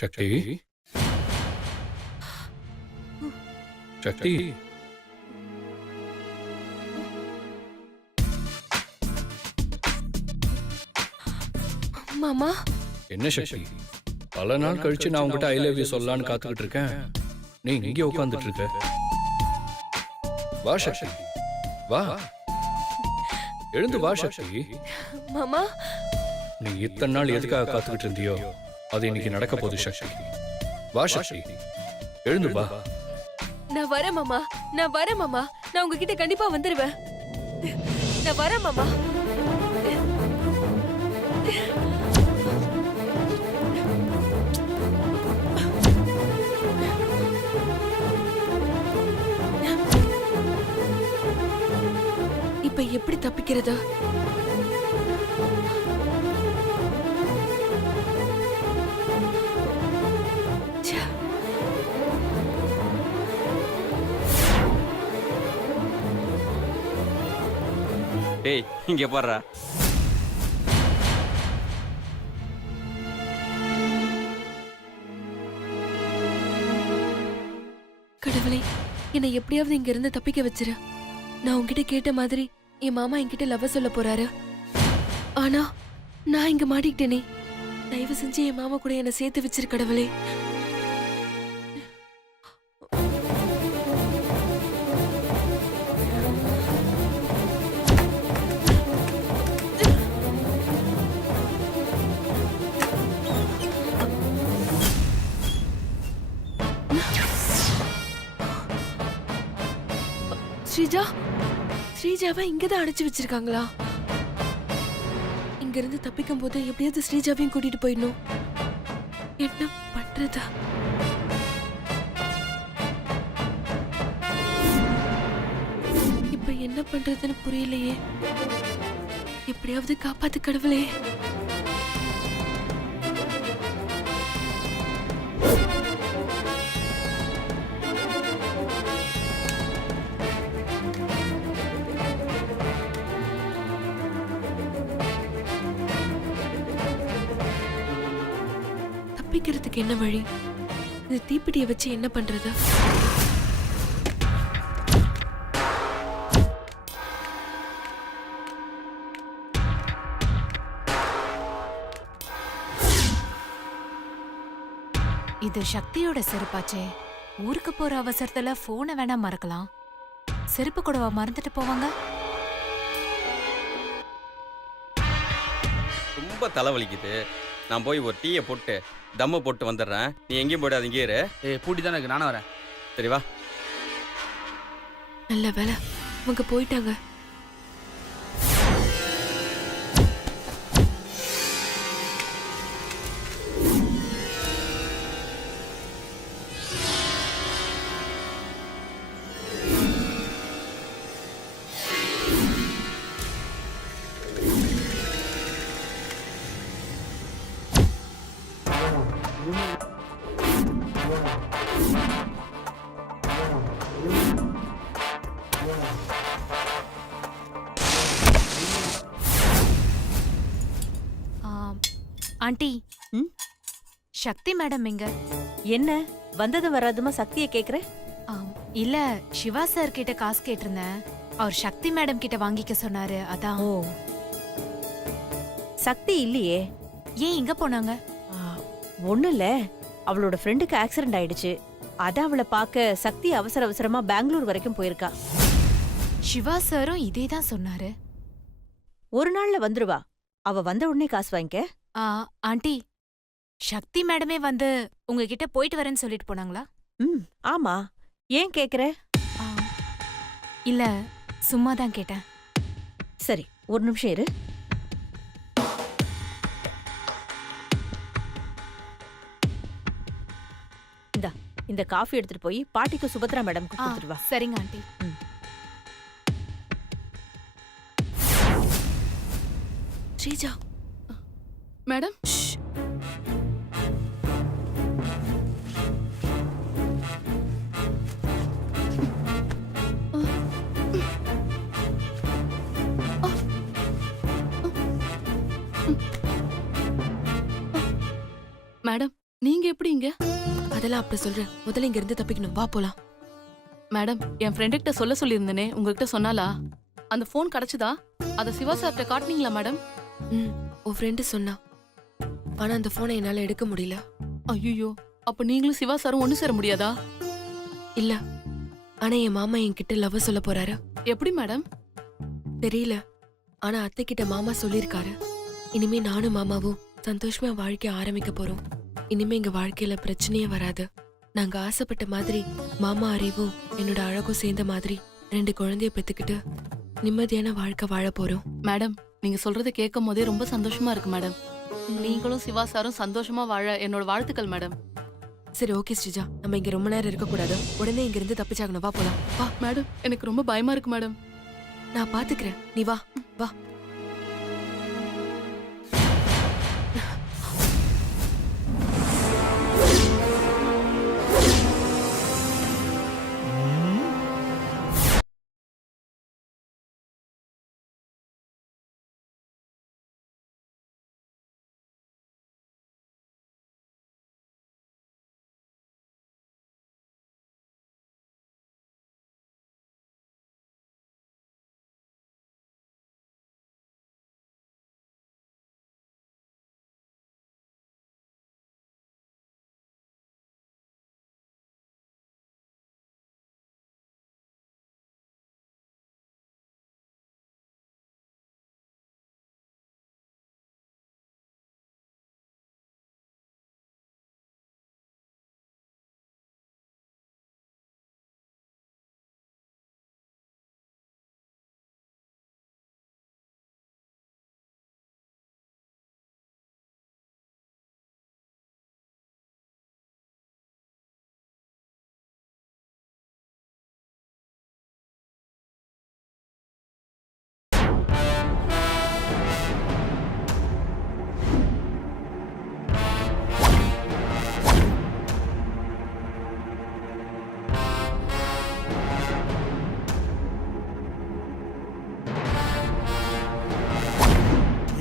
சக்தி சக்தி மாமா என்ன சக்தி பல நாள் கழிச்சு நான் உங்ககிட்ட ஐ லவ் யூ சொல்லலான்னு காத்துக்கிட்டு இருக்கேன். நீ இங்கே உட்காந்துட்டு இருக்க. வா சக்தி வா, எழுந்து வா சக்தி. மாமா நீ இத்தனை நாள் எதுக்காக காத்துக்கிட்டு இருந்தியோ அது இன்னைக்கு நடக்க போகுது சக்தி. வா சக்தி, எழுந்து வா. நான் வரேன் மாமா, நான் வரேன் மாமா. நான் உங்ககிட்ட கண்டிப்பா வந்துருவேன். நான் வரேன் மாமா. இப்ப எப்படி தப்பிக்கிறது? ச்சே. டேய் இங்க பாருடா. கடவுளே, என்னை எப்படியாவது இங்க இருந்து தப்பிக்க வச்சிரு. நான் உன்கிட்ட கேட்ட மாதிரி என் மாமா என்கிட்ட லவ் சொல்ல போறாரு. ஆனா நான் இங்க மாட்டிக்கிட்டேனே. தயவு செஞ்சு என் மாமா கூட என்னை சேர்த்து வச்சிரு கடவுளே. ஸ்ரீஜா, ஸ்ரீஜாவை இங்கதான் அடைச்சு வச்சிருக்காங்களா? இங்க இருந்து தப்பிக்கும் போது எப்படியாவது ஸ்ரீஜாவையும் கூட்டிட்டு போயிடணும். என்ன பண்றது? இப்ப என்ன பண்றதுன்னு புரியலையே. எப்படியாவது காப்பாத்து கடவுளே. தப்பிக்கிறதுக்கு என்ன வழி? இந்த தீப்பிடியை வச்சு என்ன பண்றது? இது சக்தியோட செருப்பாச்சே. ஊருக்கு போற அவசரத்துல போனை வேணா மறக்கலாம், செருப்பு கூடவா மறந்துட்டு போவாங்க? ரொம்ப தலைவலிக்குது. நான் போய் ஒரு டீயை போட்டு தம்ம போட்டு வந்துடுறேன். நீ எங்கேயும் போய்டாது, இங்கே இரு. பூட்டி தான் இருக்கு, நானும் வரேன். சரி வா. நல்ல வேலை அவங்க போயிட்டாங்க. ஆண்டி, சக்தி மேடம் எங்க? என்ன வந்தது வராதுமா சக்தியை கேக்குற? இல்ல, சிவா சார் கிட்ட காசு கேட்டிருந்தேன். அவர் சக்தி மேடம் கிட்ட வாங்கிக்க சொன்னாரு, அதான். ஓ, சக்தி இல்லையே. ஏன் இங்க போனாங்க? ஒண்ணும் இல்ல, அவளோட ஃப்ரெண்டுக்கு ஆக்சிடென்ட் ஆயிடுச்சு. அதான் அவளை பார்க்க சக்தி அவசர அவசரமா பெங்களூர் வரைக்கும் போயிருக்கா. சிவா சாரும் இதே தான் சொன்னாரு. ஒரு நாள்ல வந்துருவா. அவ வந்த உடனே காசு வாங்கிக்க. ஆண்டி, சக்தி மேடமே வந்து உங்ககிட்ட போயிட்டு வரேன்னு சொல்லிட்டு போனாங்களா? ஆமா, ஏன் கேக்குற? இல்ல, சும்மா தான் கேட்டேன். சரி, ஒரு நிமிஷம் இரு. இந்த காஃபி எடுத்துட்டு போய் பாட்டிக்கு சுபத்ரா மேடம் கொடுத்துட்டு வா. சரிங்க ஆண்டி. ஸ்ரீஜா மேடம், மேடம் நீங்க எப்படி இங்க? அதெல்லாம் அப்படி சொல்றேன். முதல்ல இங்க இருந்து தப்பிக்கணும். வா போலாம். மேடம், என் ஃப்ரெண்டுகிட்ட சொல்ல சொல்லியிருந்தேனே, உங்ககிட்ட சொன்னாலா? அந்த ஃபோன் கிடைச்சதா? அத சிவா சார்ட்ட காட்டுனீங்களா மேடம்? ம், உன் ஃப்ரெண்டு சொன்னா. ஆனா அந்த போனை என்னால எடுக்க முடியல. ஐயோ, அப்ப நீங்களும் சிவா சாரும் ஒண்ணு சேர முடியாதா? இல்ல, ஆனா என் மாமா என்கிட்ட லவ் சொல்ல போறாரு. எப்படி மேடம்? தெரியல, ஆனா அத்தை கிட்ட மாமா சொல்லிருக்காரு. இனிமே நானும் மாமாவும் சந்தோஷமா வாழ்க்கை ஆரம்பிக்க போறோம். இனிமே எங்க வாழ்க்கையில பிரச்சனையே வராது. நாங்க ஆசைப்பட்ட மாதிரி மாமா அறிவும் என்னோட அழகும் சேர்ந்த மாதிரி 2 குழந்தைய பெத்துக்கிட்டு நிம்மதியான வாழ்க்கை வாழ போறோம். மேடம், நீங்க சொல்றதை கேட்கும் போதே ரொம்ப சந்தோஷமா இருக்கு மேடம். நீங்களும் சிவா சாரும் சந்தோஷமா வாழ என்னோட வாழ்த்துக்கள் மேடம். சரி, ஓகே ஸ்ரீஜா, நம்ம இங்க ரொம்ப நேரம் இருக்க கூடாது. உடனே இங்க இருந்து தப்பிச்சாகணும். வா போலாம். வா. மேடம், எனக்கு ரொம்ப பயமா இருக்கு மேடம். நான் பாத்துக்கிறேன், நீ வா. வா.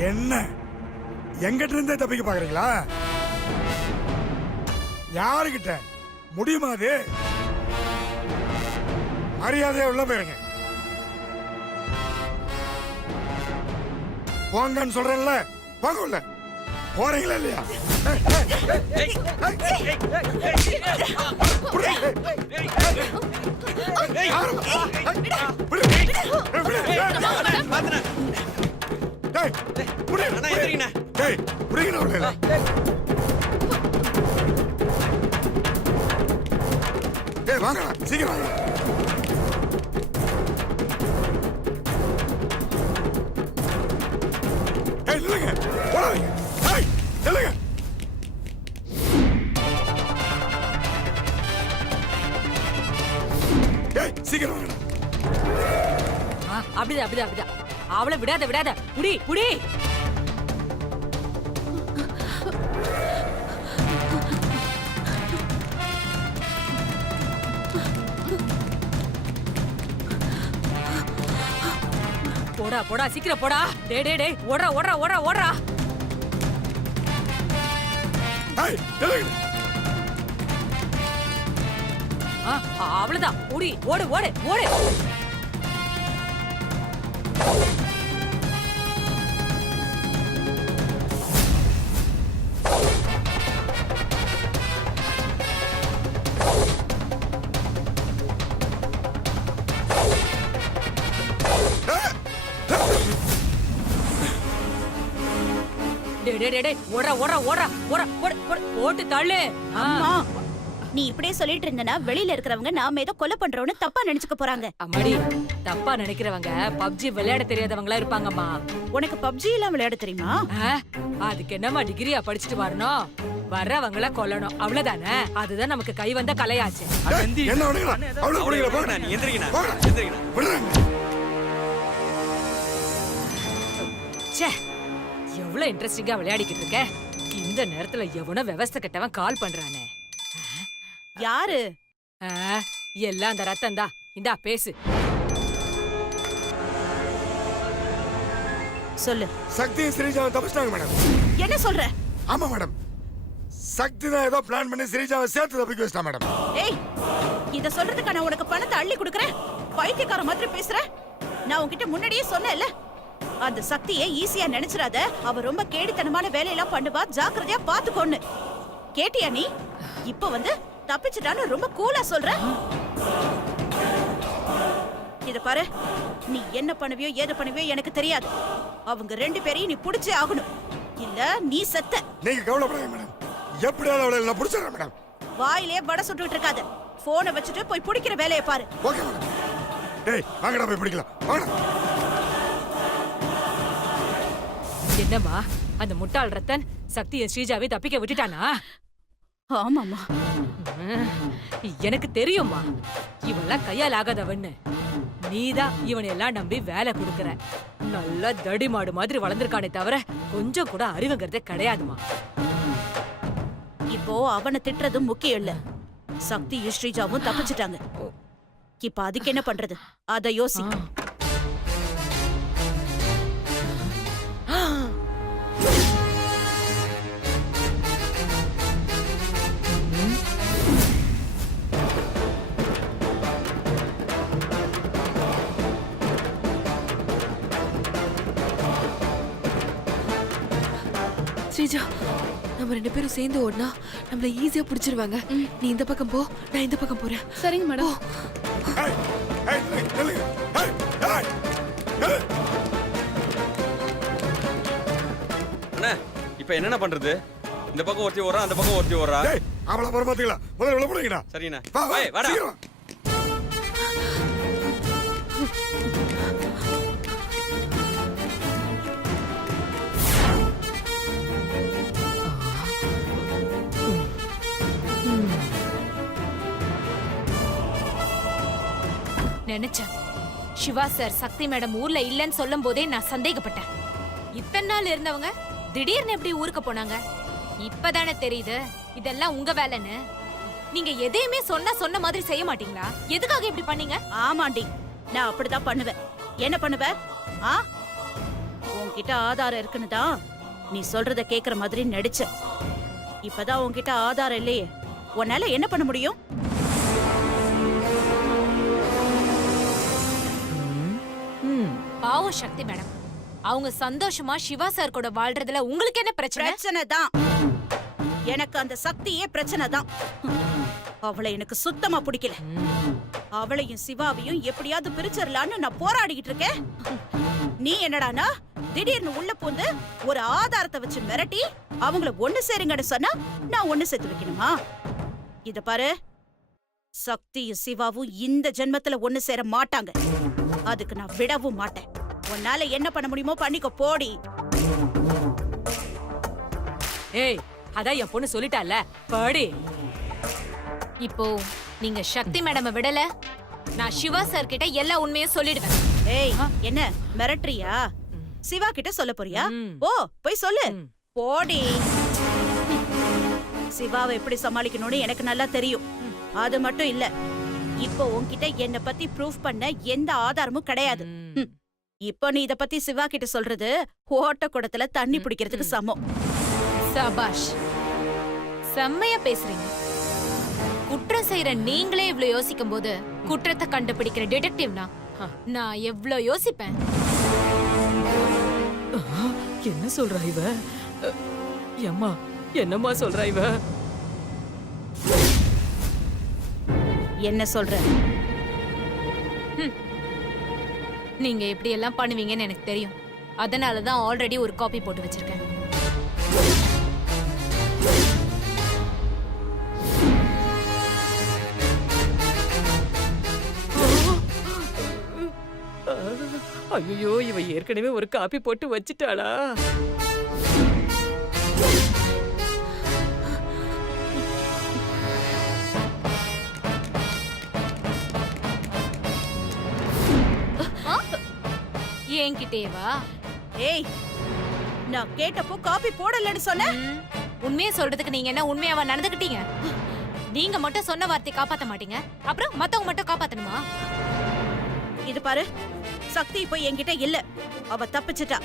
என்ன எங்கிட்ட இருந்தே தப்பிக்க பாக்குறீங்களா? யாருகிட்ட முடியுமா? அது மரியாதையா உள்ள போயிருங்க. போங்கன்னு சொல்றேன்ல, போங்க உள்ள. போறீங்களா இல்லையா? வாங்க சீக்கிரம் வாங்க. இல்லைங்க போடாதீங்க. இல்லைங்க சீக்கிரம் வாங்க. அப்படிதான் அப்படிதான் அப்படிதான். அவளை விடாத விடாத. புடி புடி. போடா போடா சீக்கிரம் போடா. டே டே டே ஓடுறா ஓடுறா ஓடுறா ஓடுறா. அவ்வளவுதான். புடி ஓடு ஓடு ஓடு. ஓடுறா ஓடுறா ஓடுறா ஓடுறா போட்டு தள்ளு. அம்மா, நீ இப்படியே சொல்லிட்டு இருந்தனா வெளியில இருக்கிறவங்க நாம ஏதோ கொலை பண்றோம்னு தப்பா நினைச்சுக்க போறாங்க. அம்மாடி, தப்பா நினைக்கிறவங்க பப்ஜி விளையாட தெரியாதவங்களா இருப்பாங்கம்மா. உனக்கு பப்ஜி எல்லாம் விளையாட தெரியுமா? அதுக்கு என்னம்மா டிகிரியா படிச்சுட்டு வரணும்? வர்றவங்கள கொல்லணும், அவ்வளவுதானே? அதுதான் நமக்கு கை வந்த கலையாச்சு. ச்சே, எவ்வளவு இன்ட்ரெஸ்டிங்கா விளையாடிக்கிட்டு இருக்க. இந்த நேரத்துல எவனோ விவஸ்தை கெட்டவன் கால் பண்றானே. யாரு? எல்லாம் அந்த ரத்தம் தான். இந்தா பேசு. சொல்லு. சக்தி ஸ்ரீஜாவை தப்பிச்சிட்டாங்க மேடம். என்ன சொல்ற? ஆமா மேடம், சக்தி தான் ஏதோ பிளான் பண்ணி ஸ்ரீஜாவை சேர்த்து தப்பிக்க வச்சிட்டா மேடம். ஏய் இத சொல்றதுக்கு நான் உனக்கு பணத்தை அள்ளி கொடுக்கறேன். பைத்தியக்கார மாதிரி பேசுற. நான் உன்கிட்ட முன்னாடியே சொன்னேன்ல. அந்த சக்தியை ஈஸியா நினைச்சிராத. அவ ரொம்ப கேடித்தனமான வேலையெல்லாம் பண்ணுவா. ஜாக்கிரதையா பாத்துக்கோன்னு. கேட்டியா நீ? இப்ப வந்து தப்பிச்சிட்டான்னு ரொம்ப கூலா சொல்ற. இத பாரு, நீ என்ன பண்ணுவியோ ஏது பண்ணுவியோ எனக்கு தெரியாது. அவங்க 2 பேரையும் நீ புடிச்சே ஆகணும். இல்ல நீ செத்த. நீங்க கவலைப்படாதீங்க மேடம். எப்படியாவது அவளை நான் பிடிச்சிடறேன் மேடம். வாயிலே வடை சுட்டுட்டு இருக்காத. போனை வச்சுட்டு போய் பிடிக்கிற வேலையை பாரு. Okay madam. டேய் வாங்கடா போய் பிடிக்கலாம். வாங்கடா. என்னம்மா அந்த முட்டாள் ரத்தன் சக்தியை ஸ்ரீஜாவை தப்பிக்க விட்டுட்டானா? ஆமாமா. எனக்கு தெரியும்மா, இவெல்லாம் கையால் ஆகாதவன்னு. நீதான் இவனை எல்லாம் நம்பி வேலை கொடுக்கற. நல்லா தடி மாடு மாதிரி வளர்ந்துருக்கானே தவிர கொஞ்சம் கூட அறிவுங்கிறதே கிடையாதுமா. இப்போ அவனை திட்டுறது முக்கியம் இல்ல. சக்தியும் ஸ்ரீஜாவும் தப்பிச்சிட்டாங்க. இப்ப அதுக்கு என்ன பண்றது? அத யோசி. ஸ்ரீஜா, நம்ம 2 பேரும் சேர்ந்து ஓடினா நம்மள ஈஸியா பிடிச்சிருவாங்க. நீ இந்த பக்கம் போ, நான் இந்த பக்கம் போறேன். சரிங்க மேடம். ஏய் ஏய் நில்லுங்க. ஏய் ஏய் ஏய். அண்ணா இப்போ என்னென்ன பண்றது? இந்த பக்கம் ஒருத்தி ஓடுறா, அந்த பக்கம் ஒருத்தி ஓடுறா. டேய் அவளை போற பாத்தீங்களா? முதல்ல விட போறீங்கடா. சரிண்ணா. வா வா ஏய் வாடா. சீக்கிரம் வா. நினைச்சேன் சிவா சார் சக்தி மேடம் ஊர்ல இல்லன்னு சொல்லும் போதே நான் சந்தேகப்பட்டேன். இத்தனை நாள் இருந்தவங்க திடீர்னு எப்படி ஊருக்கு போனாங்க? இப்பதானே தெரியுது இதெல்லாம் உங்க வேலைன்னு. நீங்க எதையுமே சொன்ன மாதிரி செய்ய மாட்டீங்களா? எதுக்காக இப்படி பண்ணீங்க? ஆமாண்டி, நான் அப்படிதான் பண்ணுவேன். என்ன பண்ணுவ? ஆ, உன்கிட்ட ஆதாரம் இருக்குன்னு தான் நீ சொல்றத கேக்குற மாதிரி நடிச்ச. இப்பதான் உன்கிட்ட ஆதாரம் இல்லையே, உன்னால என்ன பண்ண முடியும்? பாவம் சக்தி மேடம், அவங்க சந்தோஷமா சிவா சார் கூட வாழ்றதுல உங்களுக்கு என்ன பிரச்சனை? பிரச்சனை தான். எனக்கு அந்த சக்தியே பிரச்சனை தான். அவளை எனக்கு சுத்தமா பிடிக்கல. அவளையும் சிவாவையும் எப்படியாவது பிரிச்சிடலான்னு நான் போராடிக்கிட்டு இருக்கேன். நீ என்னடானா திடீர்னு உள்ள பூந்து ஒரு ஆதாரத்தை வச்சு மிரட்டி அவங்கள ஒண்ணு சேருங்கன்னு சொன்னா நான் ஒண்ணு சேர்த்து வைக்கணுமா? இத பாரு, சக்தியும் சிவாவும் இந்த ஜென்மத்துல ஒண்ணு சேர மாட்டாங்க. அதுக்கு நான் விடவும் மாட்டேன். உன்னால என்ன பண்ண முடியுமோ பண்ணிக்கோ, போடி. ஏய் அதான் என் பொண்ணு சொல்லிட்டால, படி. இப்போ நீங்க சக்தி மேடம் விடல, நான் சிவா சார் கிட்ட எல்லா உண்மையும் சொல்லிடுவேன். ஏய் என்ன மிரட்டுறியா? சிவா கிட்ட சொல்ல போறியா? ஓ போய் சொல்லு, போடி. சிவாவை எப்படி சமாளிக்கணும்னு எனக்கு நல்லா தெரியும். அது மட்டும் இல்ல, இப்போ உன்கிட்ட என்ன பத்தி ப்ரூஃப் பண்ண எந்த ஆதாரமும் கிடையாது. இப்போ நீ இத பத்தி சிவா கிட்ட சொல்றது ஓட்ட குடத்துல தண்ணி பிடிக்கிறதுக்கு சமம். சபாஷ், செம்மையா பேசுறீங்க. குற்றம் செய்யற நீங்களே இவ்ளோ யோசிக்கும் போது குற்றத்தை கண்டுபிடிக்கிற டிடெக்டிவ்னா நான் எவ்ளோ யோசிப்பேன். என்ன சொல்றா இவ? அம்மா என்னம்மா சொல்றா இவ? என்ன சொல்ற? நீங்க இப்படி எல்லாம் பண்ணுவீங்கன்னு எனக்கு தெரியும். அதனாலதான் ஆல்ரெடி ஒரு காப்பி போட்டு வச்சிருக்கேன். ஐயோ, இவ ஏற்கனவே ஒரு காப்பி போட்டு வச்சிட்டாளா? என்கிட்டேவா? ஏய், நான் கேட்டப்போ காப்பி போடலன்னு சொன்ன. உண்மையை சொல்றதுக்கு நீங்க என்ன உண்மையாவா நடந்துக்கிட்டீங்க? நீங்க மட்டும் சொன்ன வார்த்தை காப்பாத்த மாட்டீங்க, அப்புறம் மத்தவங்க மட்டும் காப்பாத்தணுமா? இது பாரு, சக்தி இப்போ என்கிட்ட இல்ல. அவ தப்பிச்சிட்டா.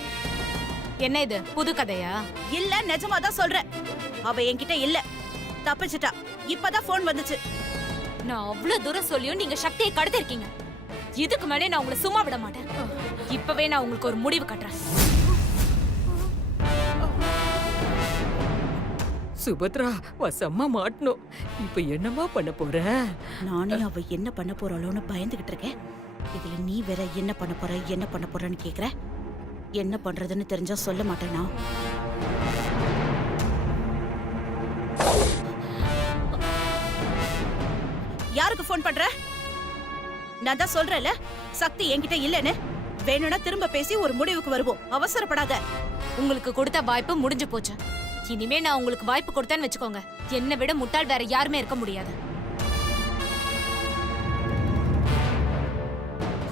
என்ன இது புது கதையா? இல்ல, நிஜமாதான் சொல்றேன். அவ என்கிட்ட இல்ல. தப்பிச்சிட்டா. இப்பதான் போன் வந்துச்சு. நான் அவ்வளவு தூரம் சொல்லியும் நீங்க சக்தியை கடத்திருக்கீங்க. இதுக்கு மேலே நான் உங்களை சும்மா விட மாட்டேன். இப்பவே நான் உங்களுக்கு ஒரு முடிவு கட்டுறேன். சுபத்ரா வசமா மாட்டணும். இப்ப என்னமா பண்ண போற? நானே அவ என்ன பண்ண போறாளோன்னு பயந்துகிட்டு இருக்கேன். இதுல நீ வேற என்ன பண்ண போறன்னு கேக்குற. என்ன பண்றதுன்னு தெரிஞ்சா சொல்ல மாட்டேனா? யாருக்கு போன் பண்ற? நான் தான் சொல்றேன்ல, சக்தி என்கிட்ட இல்லன்னு. வேணும்னா திரும்ப பேசி ஒரு முடிவுக்கு வருவோம். அவசரப்படாத. உங்களுக்கு கொடுத்த வாய்ப்பு முடிஞ்சு போச்சு. இனிமே நான் உங்களுக்கு வாய்ப்பு கொடுத்தேன்னு வச்சுக்கோங்க, என்னை விட முட்டாள் வேற யாருமே இருக்க முடியாது.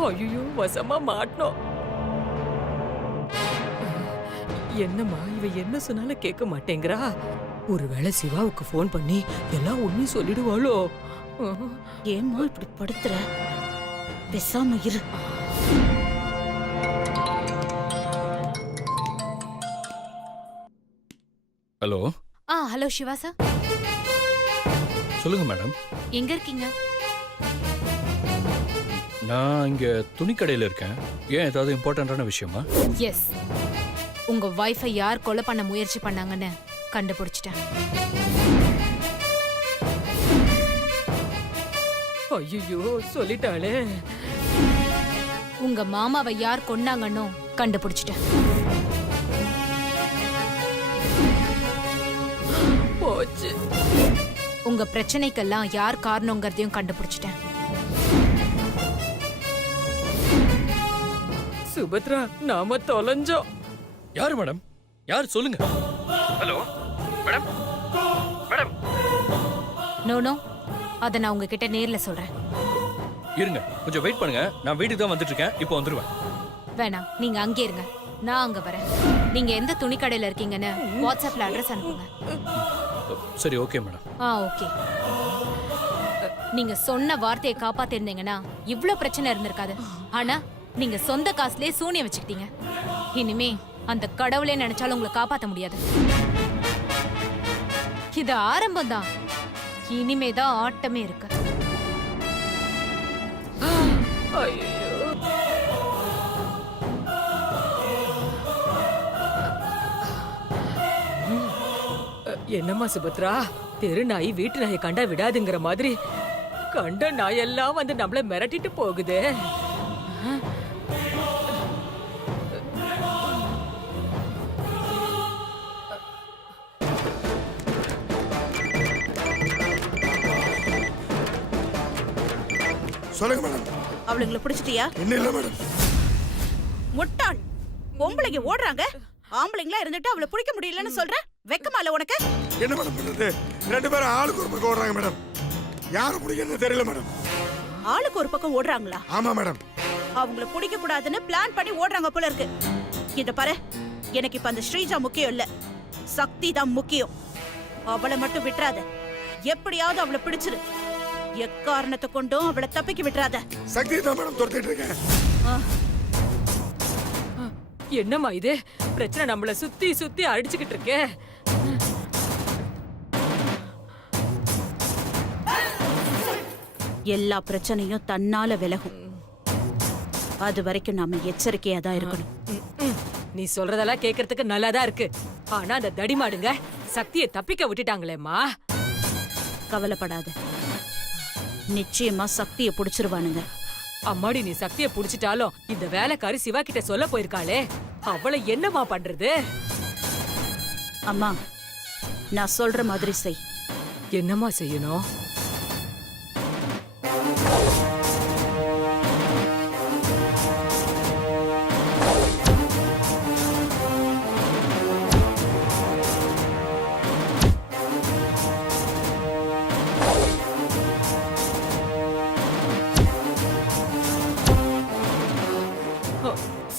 ஐயோ வசமா மாட்டணும். என்னம்மா இவ என்ன சொன்னாலும் கேட்க மாட்டேங்கிறா. ஒருவேளை சிவாவுக்கு போன் பண்ணி எல்லாம் உண்மையும் சொல்லிடுவாளோ? ஏம்மா இப்படி படுத்துற? பேசாம இரு. ஹலோ, ஹலோ சிவா சார், சொல்லுங்க மேடம். எங்க இருக்கீங்க? நான் இங்க துணிக்கடையில இருக்கேன். ஏன் ஏதாவது இம்பார்ட்டன்டான விஷயமா? எஸ், உங்க வைஃபை யார் கொலை பண்ண முயற்சி பண்ணாங்கன்னு கண்டுபிடிச்சிட்டேன். ஐயோ சொல்லிட்டாளே. உங்க மாமாவை யார் கொன்னாங்கன்னு கண்டுபிடிச்சிட்டேன். போச்சு. உங்க பிரச்சனைக்கெல்லாம் யார் காரணங்கிறதையும் கண்டுபிடிச்சிட்டேன். சுபத்ரா நாம தொலைஞ்சோம். யாரு மேடம்? யார் சொல்லுங்க. Hello madam. மேடம் நோ, அதை நான் உங்ககிட்ட நேர்ல சொல்றேன். இருங்க, கொஞ்சம் வெயிட் பண்ணுங்க. நான் வீட்டுக்கு தான் வந்துட்டு இருக்கேன். இப்போ வந்துருவேன். வேணாம், நீங்க அங்கே இருங்க, நான் அங்க வரேன். நீங்க எந்த துணிக்கடையில இருக்கீங்கன்னு வாட்ஸ்அப்ல அட்ரஸ் அனுப்புங்க. சரி, ஓகே மேடம். ஓகே. நீங்க சொன்ன வார்த்தையை காப்பாத்திருந்தீங்கன்னா இவ்ளோ பிரச்சனை இருந்திருக்காது. ஆனா நீங்க சொந்த காசுலயே சூனியம் வச்சுக்கிட்டீங்க. இனிமே அந்த கடவுளே நினைச்சாலும் உங்களை காப்பாத்த முடியாது. இது ஆரம்பம் தான், இனிமேதான் ஆட்டமே இருக்கு. ஐயோ என்னம்மா சுபத்ரா, தெரு நாய் வீட்டு நாயை கண்டா விடாதுங்கிற மாதிரி கண்ட நாயெல்லாம் வந்து நம்மள மிரட்டிட்டு போகுது. சொல்லுங்க மேடம். அவளுங்களை பிடிச்சிட்டியா? இன்னும் இல்ல மேடம். முட்டாள். பொம்பளைங்க ஓடுறாங்க, ஆம்பளைங்களா இருந்துட்டு அவளை பிடிக்க முடியலன்னு சொல்ற. வெக்கமா இல்ல உனக்கு? என்ன மேடம் பண்றது? ரெண்டு பேரும் ஆளுக்கு ஒரு பக்கம் ஓடுறாங்க மேடம். யாரை பிடிக்கணும்னு தெரியல மேடம். ஆளுக்கு ஒரு பக்கம் ஓடுறாங்களா? ஆமா மேடம். அவங்கள பிடிக்க கூடாதுன்னு பிளான் பண்ணி ஓடுறாங்க போல இருக்கு. இத பாரு, எனக்கு இப்ப அந்த ஸ்ரீஜா முக்கியம் இல்ல, சக்தி தான் முக்கியம். அவளை மட்டும் விட்டுறாத. எப்படியாவது அவளை பிடிச்சிரு. எக்காரணத்தை கொண்டும் அவளை தப்பிக்க விட்டுறாத. சக்தி தான் மேடம் துரத்திட்டு இருக்கேன். என்னம்மா இது பிரச்சனை? நம்மள சுத்தி சுத்தி அடிச்சுக்கிட்டு இருக்கே. எல்லா பிரச்சனையும் தன்னால விலகும். அது வரைக்கும் நாம எச்சரிக்கையா தான் இருக்கணும். நீ சொல்றதெல்லாம் கேக்குறதுக்கு நல்லாதான் இருக்கு. ஆனா அந்த தடிமாடுங்க சக்தியை தப்பிக்க விட்டுட்டாங்களேம்மா. கவலைப்படாத, நிச்சயமா சக்தியை புடிச்சிருவானுங்க. அம்மாடி, நீ சக்தியை புடிச்சிட்டாலும் இந்த வேலைக்காரி சிவா கிட்ட சொல்ல போயிருக்காளே, அவளை என்னம்மா பண்றது? அம்மா, நான் சொல்ற மாதிரி செய். என்னம்மா செய்யணும்?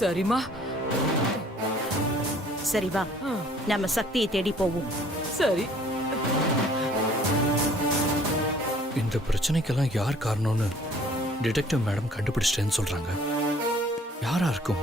சரிம்மா. சரி வா, நம்ம சக்தியை தேடி போவோம். சரி. இந்த பிரச்சனைக்கெல்லாம் யார் காரணம்னு டிடெக்டிவ் மேடம் கண்டுபிடிச்சிட்டேன்னு சொல்றாங்க. யாரா இருக்கும்?